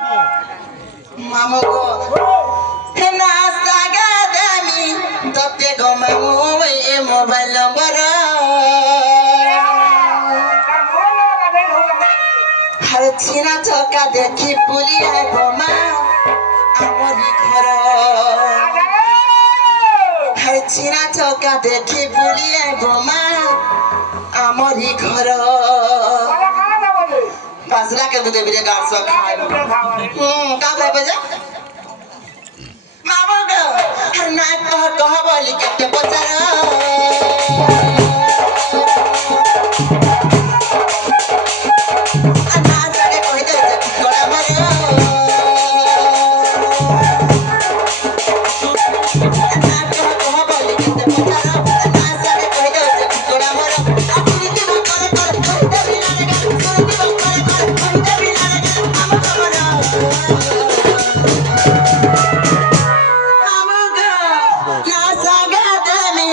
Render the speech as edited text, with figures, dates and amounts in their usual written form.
Mamugo, Nasagadami, Totego Mamu, mobile number. Hartina Toka de Kipuli, Boma, Amori Koro. Hartina Toka de Kipuli, Boma, Amori Koro. Pasla ke dudhe bide gaso khai ka bhai baja mama go harna kah boli ke pachara ana sare koi de thoda mara ana kah boli ke pachara ana sare koi de thoda mara apni ke kar kar koi de bila lage surti kar kar koi de bila lage mama kamara mama go na saga de me